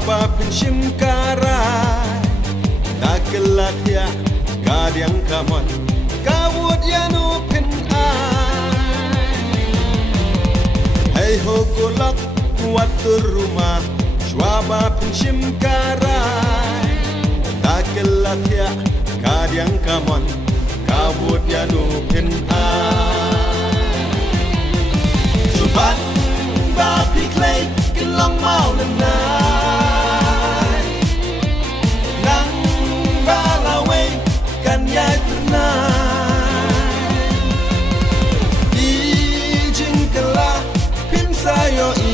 Shwaba pinshim karai Takelat ya Kadiang kamon Kawud yanu pin ai Hey ho kulak Watur rumah Shwaba pinshim karai Takelat ya Kadiang kamon Kawud yanu pin ai Suban Bapi clay Long mau lần này nắng ba la way kan yai tonight di jingkala pin sayo I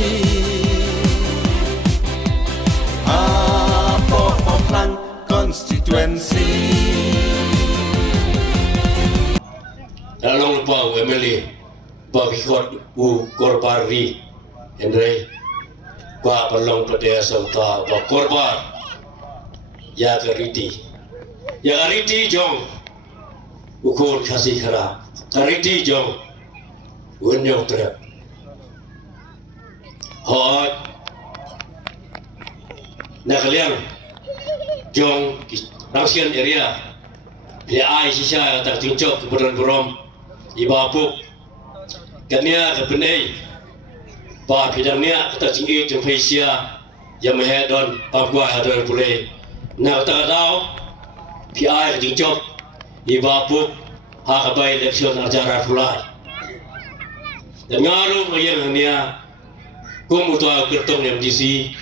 apa plan constituency Dalam lupa Emily bagi kot korpari Andre Ba balong pada sauta ba korban ya kariti jong ukur kasih kara kariti jong wenyong trap hot nakaliang jong Russian area dia ai sisa tak cincok keberan berom ibapuk kania kebenai Ba bidangnya kita cingit jeng Malaysia yang mehadon pangkuah hadon boleh nak tak tahu PI jeng job ibapuk hak abai election ajaran pulai dan ngaruh yang hanya kumutua kertong yang DC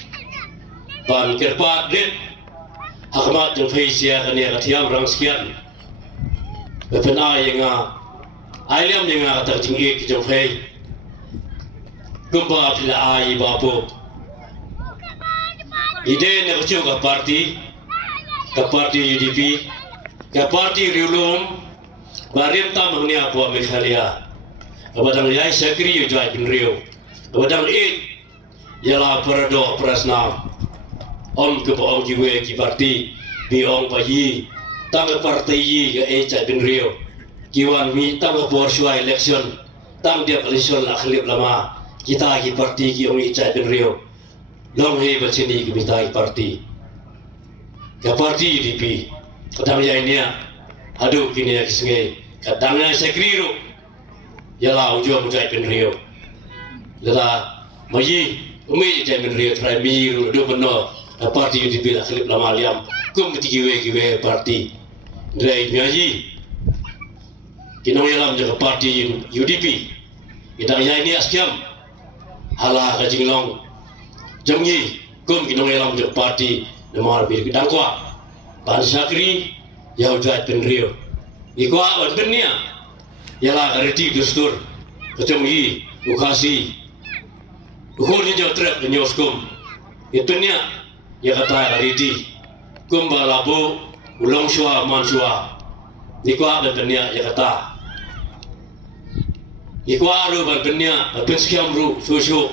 ban kerpat lit hakmat jeng Malaysia kania ketiam rang sekian bepenai yang ayam yang tak cingit jeng Malaysia Gumpa pila ai bapu. Ide nak cuci ke parti UDP, ke parti Riulum, barim tam hanya buat Meghalaya. Kepadang Yai Sakri Ujai bin Rio, kepadang it ialah perado perasnam. Om ke om jiwe ki parti, biong payi, tang ke parti yi ke Ujai bin Rio. Kiwan mi tang ke borsua election, tang dia election akhlip lama. Kita ki parti ki Ong Icai bin Rio long he bacini ki mitai parti ke parti UDP kadang ya ini aduh kini ya kisngai kadangnya sekriru yalah ujung Icai bin Rio lala mayi Umi Icai bin Rio try miru do beno parti UDP lah klip lama liam kum kiwe parti dai nyayi kinong yalam jaga parti UDP kita ya ini askiam halah kajinglong jamgi kum kinong elam jok parti nomor bir dangkwa ban Sakri ya Ujai bin Rio ikwa wan benia yalah kariti dustur kecemgi ukasi ukur ni jauh trap penyoskum itunya ya kata kariti kum balabu ulong shua mansua ikwa dan benia ya kata Ikwaru berbenya berpensiam ru susu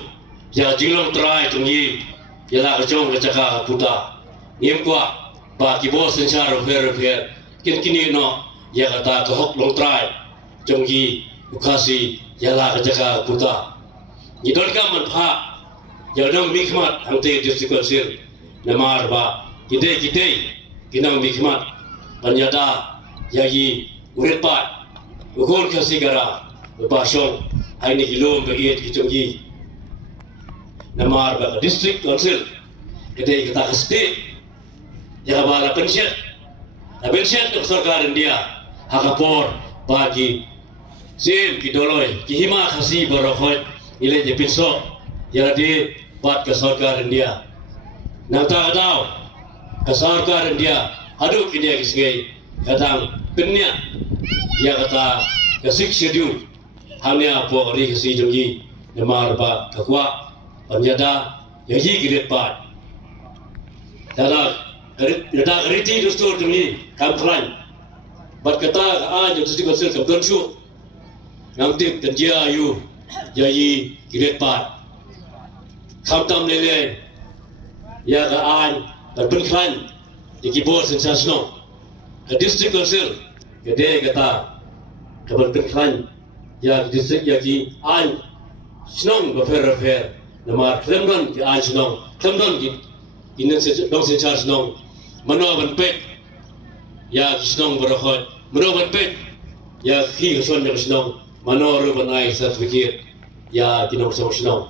ya jinglong terai tunggi ya lah kejong kecaka puta ngimkwa ba kibo sensar fer kini no ya kata kehok long terai tunggi ukasi ya lah kecaka puta ngidon kam manfa ya dong mikmat ante distrikonsil namar ba kide kinang mikmat panyada yagi urepat ukon kasigara Basong hari ni kilom beriat kicunggi namar baka district council kedai kita ke state ya bala pensiun ke sarkar India hakapor bagi sim kidoloi kihima khasi barokot ile je pinso ya di bat ke sarkar India nata kadau ke sarkar India adu kini kisngai kadang penya ya kata ke six schedule hanya po ri si jongi namar ba kakwa panjada yahi giret pat dada riti dustur tumi kampran bat kata a jo tu basel kam donsu ngamtik tanjia ayu yahi giret pat khamtam lele ya ka an berbengklan di kibor sensasno ke district council gede kata ke berbengklan ya district ya ki an snong befer namar klemdon ki an snong klemdon ki inan dong senchar senong mano ban pet ya senong berkhot mano ban pet ya khi son yang senong mano ru ban ai certificate ya tinong senong